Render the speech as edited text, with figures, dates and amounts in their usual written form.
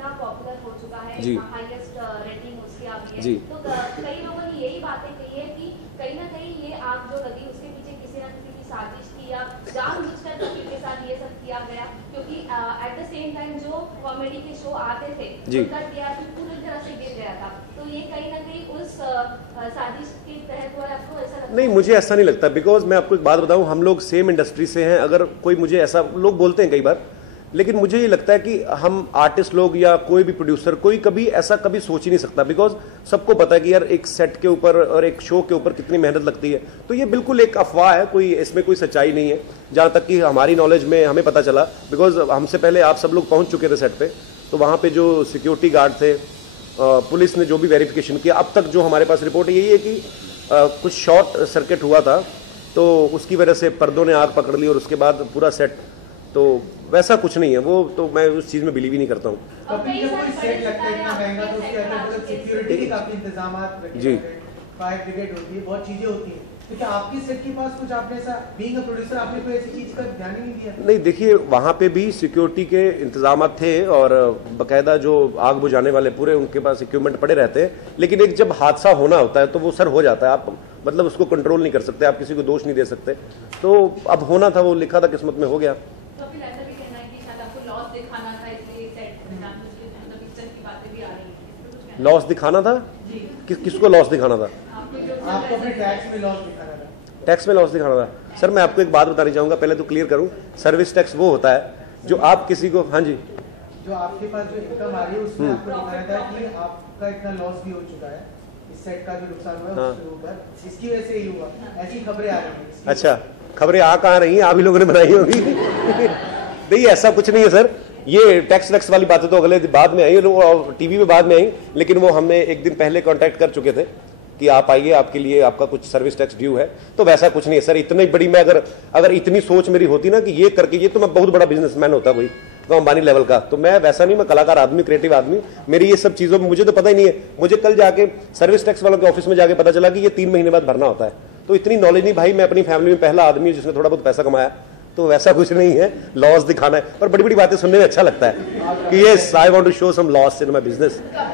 इतना पॉपुलर हो चुका है, जी, हाईएस्ट रेटिंग उसकी आ गई है, जी, तो कई लोगों ने यही बातें कही है कि कहीं ना कहीं ये आग जो लगी उसके पीछे किसी न किसी की साजिश थी या जानबूझकर कपिल के साथ ये सब किया गया, क्योंकि एट द सेम टाइम जो कॉमेडी के शो आते थे उनका टीआरपी पूरी तरह से गिर गया था, तो ये कहीं ना कहीं उस साजिश के तहत हुआ है, आपको ऐसा लगता है? नहीं, मुझे ऐसा नहीं लगता, बिकॉज मैं आपको एक बात बताऊं, हम लोग सेम इंडस्ट्री से हैं। अगर कोई मुझे ऐसा, लोग बोलते हैं कई बार, लेकिन मुझे ये लगता है कि हम आर्टिस्ट लोग या कोई भी प्रोड्यूसर, कोई कभी ऐसा कभी सोच ही नहीं सकता, बिकॉज सबको पता है कि यार एक सेट के ऊपर और एक शो के ऊपर कितनी मेहनत लगती है। तो ये बिल्कुल एक अफवाह है, कोई इसमें कोई सच्चाई नहीं है, जहाँ तक कि हमारी नॉलेज में हमें पता चला, बिकॉज हमसे पहले आप सब लोग पहुँच चुके थे सेट पे, तो वहाँ पे जो सिक्योरिटी गार्ड थे, पुलिस ने जो भी वेरिफिकेशन किया, अब तक जो हमारे पास रिपोर्ट यही है कि कुछ शॉर्ट सर्किट हुआ था, तो उसकी वजह से पर्दों ने आग पकड़ ली और उसके बाद पूरा सेट, तो वैसा कुछ नहीं है वो, तो मैं उस चीज में बिलीव ही नहीं करता हूँ। जी, फायर ब्रिगेड होती है, बहुत चीजें होती हैं, तो क्या आपकी सेट के पास कुछ आपने ऐसा, बीइंग अ प्रोड्यूसर, आपने कोई ऐसी चीज का ध्यान ही नहीं दिया? नहीं, देखिए वहाँ पे भी सिक्योरिटी के इंतजाम थे और बकायदा जो आग बुझाने वाले पूरे उनके पास इक्विपमेंट पड़े रहते हैं, लेकिन एक जब हादसा होना होता है तो वो सर हो जाता है, आप मतलब उसको कंट्रोल नहीं कर सकते, आप किसी को दोष नहीं दे सकते, तो अब होना था, वो लिखा था, किस्मत में हो गया। लॉस दिखाना था? किसको लॉस दिखाना था? आपको अपने टैक्स में लॉस दिखाना था। टैक्स में लॉस दिखाना था? सर मैं आपको एक बात बतानी चाहूंगा, पहले तो क्लियर करूं, सर्विस टैक्स वो होता है जो आप किसी को, हाँ जी, जो आपके पास जो इनकम आ रही है उसमें आपको दिखाना था कि आपका इतना लॉस भी हो चुका है, इस सेट का जो नुकसान हुआ है उसके ऊपर, इसकी वजह से ही हुआ, ऐसी खबरें आ रही हैं। अच्छा, खबरें आ कहाँ रही हैं, आप ही लोगों ने बनाई होगी। नहीं, ऐसा कुछ नहीं है सर, ये टैक्स वैक्स वाली बातें तो अगले बाद में आई, टीवी में बाद में आई, लेकिन वो हमने एक दिन पहले कांटेक्ट कर चुके थे कि आप आइए, आपके लिए आपका कुछ सर्विस टैक्स ड्यू है, तो वैसा कुछ नहीं है सर। इतनी बड़ी मैं अगर इतनी सोच मेरी होती ना कि ये करके, ये तो मैं बहुत बड़ा बिजनेसमैन होता कोई, तो अंबानी लेवल का, तो मैं वैसा नहीं, मैं कलाकार आदमी, क्रिएटिव आदमी, मेरी ये सब चीजों में मुझे तो पता ही नहीं है। मुझे कल जाके सर्विस टैक्स वालों के ऑफिस में जाके पता चला कि ये 3 महीने बाद भरना होता है, तो इतनी नॉलेज नहीं भाई। मैं अपनी फैमिली में पहला आदमी हूँ जिसने थोड़ा बहुत पैसा कमाया, तो वैसा कुछ नहीं है, लॉस दिखाना है। पर बड़ी बड़ी बातें सुनने में अच्छा लगता है कि ये I want to show some loss in my business.